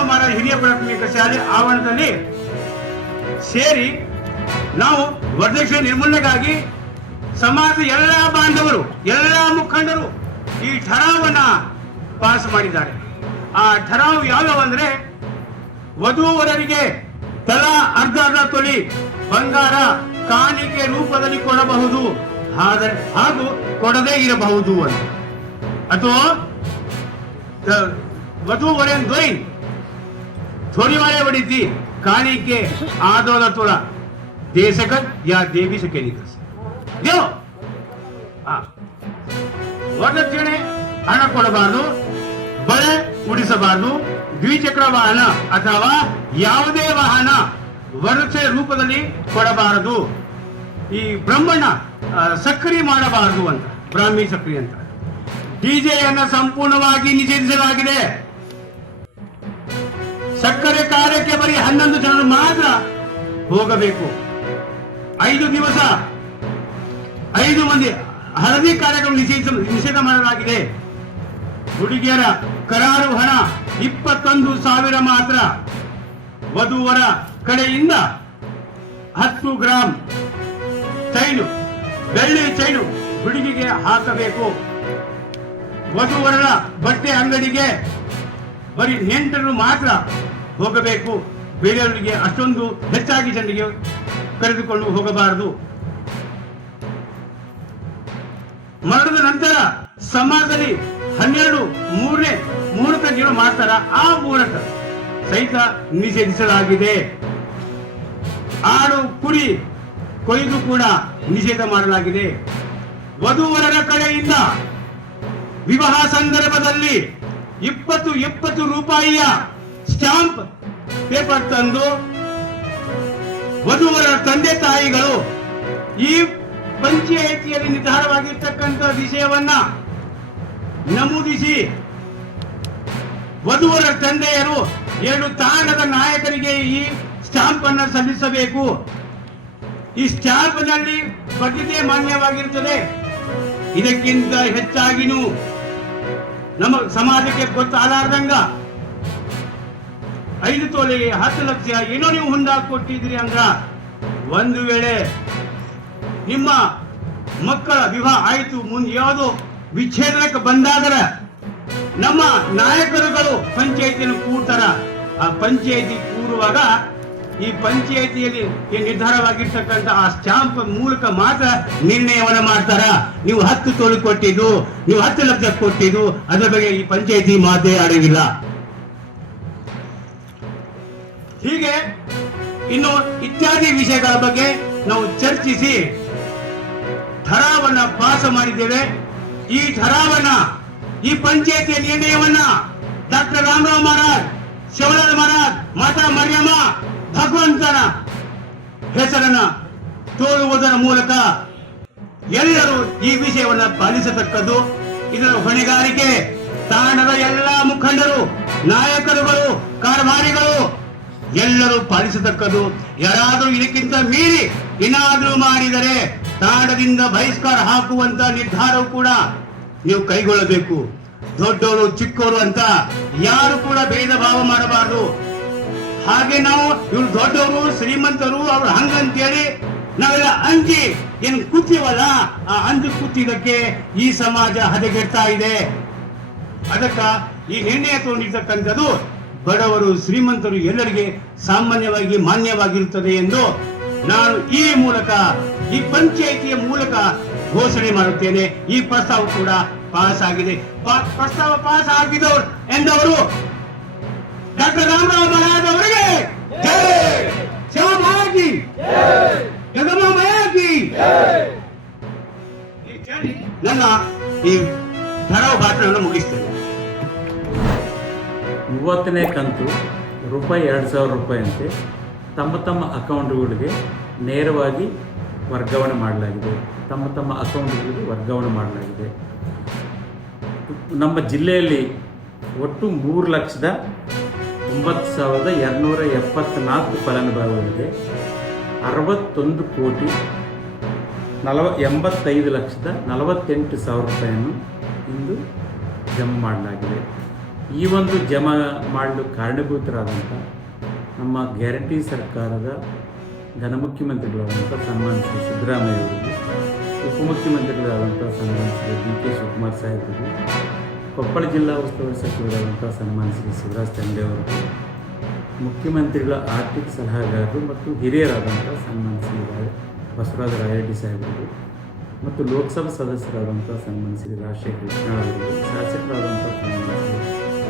ರಾಮರಾವ್ ಮಹಾರಾಜ್ ಹಿರಿಯ ಪ್ರಾಥಮಿಕ ಶಾಲೆ ಆವರಣದಲ್ಲಿ ಸೇರಿ ನಾವು ವರದಕ್ಷಿಣೆ ನಿರ್ಮೂಲನೆಗಾಗಿ ಸಮಾಜದ ಎಲ್ಲ ಬಾಂಧವರು, ಎಲ್ಲ ಮುಖಂಡರು ಈ ಠರಾವನ್ನ ಪಾಸ್ ಮಾಡಿದ್ದಾರೆ. ಆ ಠರಾವು ಯಾವ್ಯಾವ ಅಂದ್ರೆ, ವಧುವರರಿಗೆ ತಲಾ ಅರ್ಧ ತೊಲಿ ಬಂಗಾರ ಕಾಣಿಕೆ ರೂಪದಲ್ಲಿ ಕೊಡಬಹುದು, ಹಾಗೂ ಕೊಡದೇ ಇರಬಹುದು ಅಂತ. ಅಥವಾ वधूवरें दोई थोड़ी वाले बड़ी थी कहानी के आदोला तोड़ा दे सकत या दे भी सके नहीं कर सकते ವರದಕ್ಷಿಣೆ ಹಣ ಕೊಡಬಾರದು, ಬಳೆ ಉಡಿಸಬಾರದು, ದ್ವಿಚಕ್ರ ವಾಹನ ಅಥವಾ ಯಾವುದೇ ವಾಹನ ವರದಕ್ಷಿಣೆ ರೂಪದಲ್ಲಿ ಕೊಡಬಾರದು. ಈ ಬ್ರಹ್ಮಣ್ಣ ಸಕ್ರಿ ಮಾಡಬಾರದು ಅಂತ, ಬ್ರಾಹ್ಮಿ ಸಕ್ರಿ ಅಂತ. ಡಿಜೆಯನ್ನು ಸಂಪೂರ್ಣವಾಗಿ ನಿಷೇಧಿಸಲಾಗಿದೆ. ಸಕ್ಕರೆ ಕಾರ್ಯಕ್ಕೆ ಬರೀ 11 ಜನರು ಮಾತ್ರ ಹೋಗಬೇಕು. 5 ದಿವಸ 5 ಮಂದಿ ಹಳದಿ ಕಾರ್ಯಕ್ರಮ ನಿಷೇಧ ಮಾಡಲಾಗಿದೆ. ಹುಡುಗಿಯರ ಕರಾರು ಹಣ 21,000 ಮಾತ್ರ. ವಧುವರ ಕಡೆಯಿಂದ 10 ಗ್ರಾಂ ಚೈನು, ಬೆಳ್ಳಿ ಚೈನು ಹುಡುಗಿಗೆ ಹಾಕಬೇಕು. ವಧುವರರ ಬಟ್ಟೆ ಅಂಗಡಿಗೆ ಬರೀ ನೆಂಟರು ಮಾತ್ರ ಹೋಗಬೇಕು. ಬೇರೆಯವರಿಗೆ ಅಷ್ಟೊಂದು ಹೆಚ್ಚಾಗಿ ಜನರಿಗೆ ಕರೆದುಕೊಂಡು ಹೋಗಬಾರದು. ಮರಣದ ನಂತರ ಸಮಾಜದಲ್ಲಿ 12 ಮುಹೂರ್ತ ಜೀವ ಮಾಡ್ತಾರ, ಆ ಮುಹೂರ್ತ ಸಹಿತ ನಿಷೇಧಿಸಲಾಗಿದೆ. ಆಡು ಕುರಿ ಕೊಯ್ದು ಕೂಡ ನಿಷೇಧ ಮಾಡಲಾಗಿದೆ. ವಧುವರರ ಕಡೆಯಿಂದ ವಿವಾಹ ಸಂದರ್ಭದಲ್ಲಿ 20 ರೂಪಾಯಿಯ ಸ್ಟಾಂಪ್ ಪೇಪರ್ ತಂದು ವಧುವರ ತಂದೆ ತಾಯಿಗಳು ಈ ಪಂಚಾಯಿತಿಯಲ್ಲಿ ನಿರ್ಧಾರವಾಗಿರ್ತಕ್ಕಂಥ ವಿಷಯವನ್ನ ನಮೂದಿಸಿ ವಧುವರ ತಂದೆಯರು 2 ತಾಣದ ನಾಯಕರಿಗೆ ಈ ಸ್ಟಾಂಪ್ ಅನ್ನು ಸಲ್ಲಿಸಬೇಕು. ಈ ಸ್ಟಾಂಪ್ ನಲ್ಲಿ ಬದ್ಧತೆ ಮಾನ್ಯವಾಗಿರುತ್ತದೆ. ಇದಕ್ಕಿಂತ ಹೆಚ್ಚಾಗಿನೂ ನಮ್ಮ ಸಮಾಜಕ್ಕೆ ಗೊತ್ತಾಗಲಾರ್ದಂಗ 5 ತೊಲೆ 10 ಲಕ್ಷ ಏನೋ ನೀವು ಹುಂಡಾಗಿ ಕೊಟ್ಟಿದ್ರಿ ಅಂದ್ರ, ಒಂದು ವೇಳೆ ನಿಮ್ಮ ಮಕ್ಕಳ ವಿವಾಹ ಆಯ್ತು, ಮುಂದೆ ಯಾವುದೋ ವಿಚ್ಛೇದನಕ್ಕೆ ಬಂದಾದರೆ ನಮ್ಮ ನಾಯಕರುಗಳು ಪಂಚಾಯಿತಿಯನ್ನು ಕೂಡ್ತಾರ. ಆ ಪಂಚಾಯಿತಿ ಕೂರುವಾಗ ಈ ಪಂಚಾಯಿತಿಯಲ್ಲಿ ನಿರ್ಧಾರವಾಗಿರ್ತಕ್ಕಂಥ ಆ ಸ್ಟಾಂಪ್ ಮೂಲಕ ಮಾತ್ರ ನಿರ್ಣಯವನ್ನ ಮಾಡ್ತಾರ. ನೀವು 10 ತೊಲೆ ಕೊಟ್ಟಿದ್ದು, ನೀವು 10 ಲಕ್ಷ ಕೊಟ್ಟಿದ್ದು, ಅದರ ಬಗ್ಗೆ ಈ ಪಂಚಾಯಿತಿ ಮಾತೇ ಆಡಂಗಿಲ್ಲ. ಹೀಗೆ ಇನ್ನು ಇತ್ಯಾದಿ ವಿಷಯಗಳ ಬಗ್ಗೆ ನಾವು ಚರ್ಚಿಸಿ ಠರಾವನ್ನ ಪಾಸ್ ಮಾಡಿದ್ದೇವೆ. ಈ ಠರಾವನ್ನ, ಈ ಪಂಚಾಯಿತಿಯ ನಿರ್ಣಯವನ್ನ ಡಾಕ್ಟರ್ ರಾಮರಾವ್ ಮಹಾರಾಜ್, ಶಿವಲಾಲ್ ಮಹಾರಾಜ್, ಮಾತಾ ಮರಿಯಮ್ಮ ಭಗವಂತನ ಹೆಸರನ್ನ ತೋರುವುದರ ಮೂಲಕ ಎಲ್ಲರೂ ಈ ವಿಷಯವನ್ನ ಪಾಲಿಸತಕ್ಕದ್ದು. ಇದರ ಹೊಣೆಗಾರಿಕೆ ತಾಣದ ಎಲ್ಲ ಮುಖಂಡರು, ನಾಯಕರುಗಳು, ಕಾರ್ಯಭಾರಿಗಳು ಎಲ್ಲರೂ ಪಾಲಿಸತಕ್ಕದ್ದು. ಯಾರಾದರೂ ಇದಕ್ಕಿಂತ ಮೀರಿ ಏನಾದರೂ ಮಾಡಿದರೆ ತಾಣದಿಂದ ಬಹಿಷ್ಕಾರ ಹಾಕುವಂತ ನಿರ್ಧಾರವು ಕೂಡ ನೀವು ಕೈಗೊಳ್ಳಬೇಕು. ದೊಡ್ಡವರು ಚಿಕ್ಕವರು ಅಂತ ಯಾರು ಕೂಡ ಭೇದ ಭಾವ ಮಾಡಬಾರದು. ಹಾಗೆ ನಾವು ಇವ್ರು ದೊಡ್ಡವರು, ಶ್ರೀಮಂತರು, ಅವ್ರು ಹಂಗಂತೇಳಿ ನಾವೆಲ್ಲ ಅಂಜಿ ಏನ್ ಕೂತೀವಲ್ಲ, ಆ ಅಂಜು ಕೂತಿದ್ದಕ್ಕೆ ಈ ಸಮಾಜ ಹದಗೆಡ್ತಾ ಇದೆ. ಅದಕ್ಕ ಈ ನಿರ್ಣಯ ತಗೊಂಡಿರ್ತಕ್ಕಂಥದ್ದು ಬಡವರು, ಶ್ರೀಮಂತರು ಎಲ್ಲರಿಗೆ ಸಾಮಾನ್ಯವಾಗಿ ಮಾನ್ಯವಾಗಿರುತ್ತದೆ ಎಂದು ನಾನು ಈ ಮೂಲಕ, ಈ ಪಂಚಾಯಿತಿಯ ಮೂಲಕ ಘೋಷಣೆ ಮಾಡುತ್ತೇನೆ. ಈ ಪ್ರಸ್ತಾವ ಕೂಡ ಪಾಸ್ ಆಗಿದೆ. ಪ್ರಸ್ತಾವ ಪಾಸ್ ಆಗಿದವರು ಎಂದವರು ಡಾಕ್ಟರ್ ರಾಮರಾವ್ ಮಹಾರಾಜ್ ಅವರಿಗೆ ಜೈ, ಶಿವಮಾಗಿ ಜಗಮಯಾಗಿ ನನ್ನ ಈ ಠರಾವು ಭಾಷಣವನ್ನು ಮುಗಿಸ್ತೇನೆ. ಇವತ್ತನೇ ಕಂತು ರೂಪಾಯಿ 2,000 ರೂಪಾಯಿಯಂತೆ ತಮ್ಮ ಅಕೌಂಟ್ಗಳಿಗೆ ನೇರವಾಗಿ ವರ್ಗಾವಣೆ ಮಾಡಲಾಗಿದೆ. ತಮ್ಮ ಅಕೌಂಟ್ಗಳಿಗೆ ವರ್ಗಾವಣೆ ಮಾಡಲಾಗಿದೆ. ನಮ್ಮ ಜಿಲ್ಲೆಯಲ್ಲಿ ಒಟ್ಟು 3,09,274 ಫಲಾನುಭವಿಗಳಿದೆ. 61,85,48,000 ರೂಪಾಯಿಯನ್ನು ಇಂದು ಜಮಾ ಮಾಡಲಾಗಿದೆ. ಈ ಒಂದು ಜಮಾ ಮಾಡಲು ಕಾರಣಭೂತರಾದಂಥ ನಮ್ಮ ಗ್ಯಾರಂಟಿ ಸರ್ಕಾರದ ಘನಮುಖ್ಯಮಂತ್ರಿಗಳಾದಂಥ ಸನ್ಮಾನ್ಯ ಶ್ರೀ ಸಿದ್ದರಾಮಯ್ಯ ಅವರಿಗೆ, ಉಪಮುಖ್ಯಮಂತ್ರಿಗಳಾದಂಥ ಸನ್ಮಾನ್ಯ ಶ್ರೀ ಡಿ ಕೆ ಶಿವಕುಮಾರ್ ಸಾಹೇಬರಿಗೆ, ಕೊಪ್ಪಳ ಜಿಲ್ಲಾ ಉಸ್ತುವಾರಿ ಸಚಿವರಾದಂಥ ಸನ್ಮಾನ್ಯ ಶ್ರೀ ಶಿವರಾಜ್ ತಂಡೆ ಅವರಿಗೆ, ಮುಖ್ಯಮಂತ್ರಿಗಳ ಆರ್ಥಿಕ ಸಲಹೆಗಾರರು ಮತ್ತು ಹಿರಿಯರಾದಂಥ ಸನ್ಮಾನ್ಯ ಶ್ರೀ ಬಸವರಾಜ ರಾಯರೆಡ್ಡಿ ಸಾಹೇಬರಿಗೆ ಮತ್ತು ಲೋಕಸಭಾ ಸದಸ್ಯರಾದಂಥ ಸನ್ಮಾನ್ಯ ಶ್ರೀ ರಾಜಶೇಖರ್ ಹಿಟ್ನಾಳ್ ಅವರಿಗೆ, ಶಾಸಕರಾದಂಥ ಸನ್ಮಾನ್ಯ ಶ್ರೀ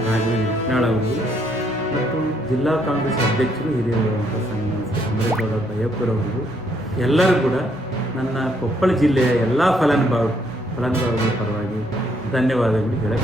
ರಾಘವೇಂದ್ರ ಹಿಟ್ನಾಳ್ ಅವರಿಗೆ ಮತ್ತು ಜಿಲ್ಲಾ ಕಾಂಗ್ರೆಸ್ ಅಧ್ಯಕ್ಷರು ಹಿರಿಯರಾದಂಥ ಸನ್ಮಾನ್ಯ ಶ್ರೀ ಅಮರೇಗೌಡ ಬಯ್ಯಪ್ಪರವರಿಗೂ ಎಲ್ಲರೂ ಕೂಡ ನನ್ನ ಕೊಪ್ಪಳ ಜಿಲ್ಲೆಯ ಎಲ್ಲ ಫಲಾನುಭವಿಗಳ ಪರವಾಗಿ ಧನ್ಯವಾದಗಳು ಹೇಳಕ್ಕೆ